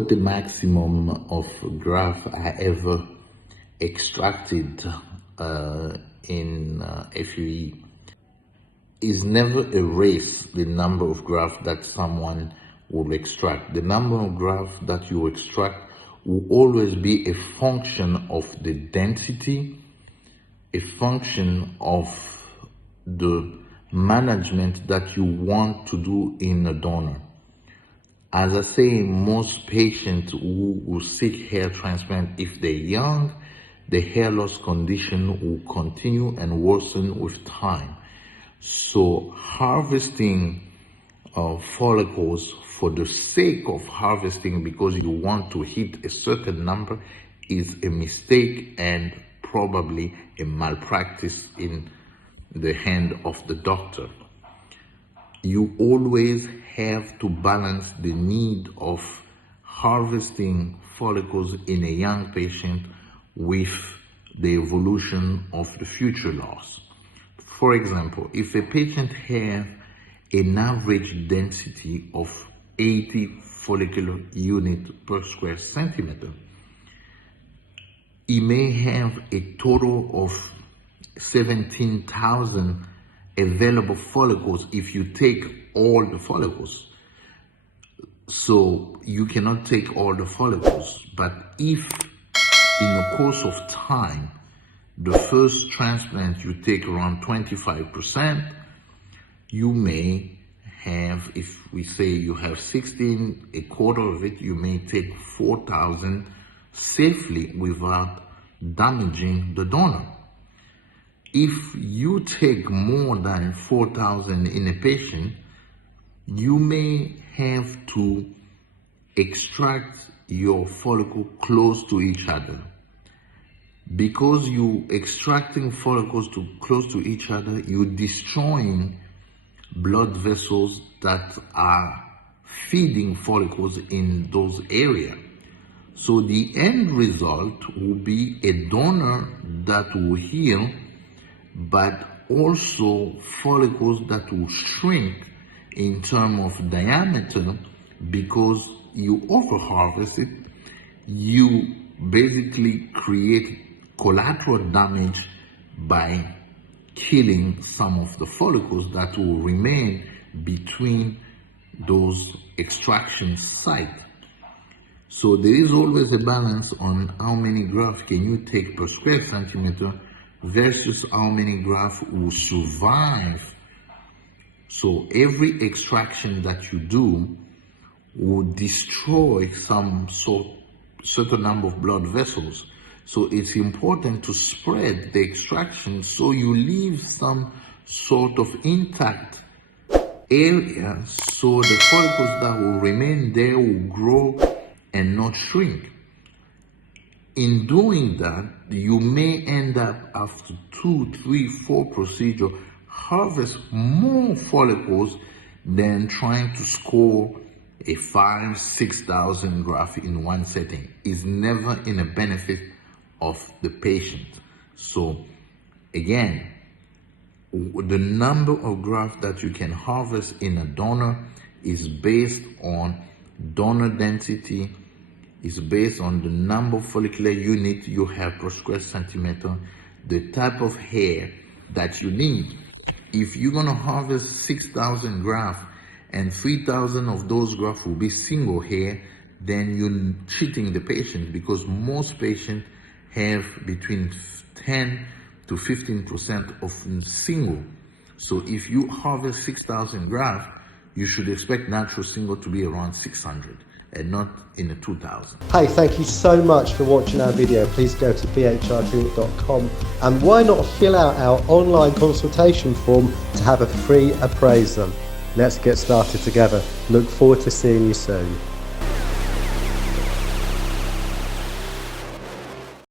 what the maximum of graft I ever extracted in FUE is never erase the number of grafts that someone will extract. The number of grafts that you extract will always be a function of the density, a function of the management that you want to do in a donor. As I say, most patients who will seek hair transplant, if they're young, the hair loss condition will continue and worsen with time. So harvesting follicles for the sake of harvesting because you want to hit a certain number is a mistake and probably a malpractice in the hand of the doctor. You always have to balance the need of harvesting follicles in a young patient with the evolution of the future loss. For example, if a patient has an average density of 80 follicular units per square centimeter, he may have a total of 17,000 available follicles if you take all the follicles. So you cannot take all the follicles, but if in the course of time, the first transplant you take around 25%, you may have, if we say you have 16, a quarter of it, you may take 4,000 safely without damaging the donor. If you take more than 4,000 in a patient, you may have to extract your follicle close to each other. Because you extracting follicles close to each other, you're destroying blood vessels that are feeding follicles in those areas. So the end result will be a donor that will heal, but also follicles that will shrink in terms of diameter because you overharvest it. You basically create collateral damage by killing some of the follicles that will remain between those extraction sites. So there is always a balance on how many grafts can you take per square centimeter versus how many grafts will survive. So every extraction that you do will destroy some certain number of blood vessels. So it's important to spread the extraction so you leave some sort of intact area so the follicles that will remain there will grow and not shrink. In doing that, you may end up after 2, 3, 4 procedures harvest more follicles than trying to score a 5,000, 6,000 graft in one setting. Is never in a benefit of the patient. So again, the number of grafts that you can harvest in a donor is based on donor density, is based on the number of follicular units you have per square centimeter, the type of hair that you need. If you're gonna harvest 6,000 grafts and 3,000 of those grafts will be single hair, then you're cheating the patient because most patients have between 10 to 15% of single. So if you harvest 6,000 grafts, you should expect natural single to be around 600 and not in a 2,000. Hey, thank you so much for watching our video. Please go to bhrclinic.com and why not fill out our online consultation form to have a free appraisal. Let's get started together. Look forward to seeing you soon.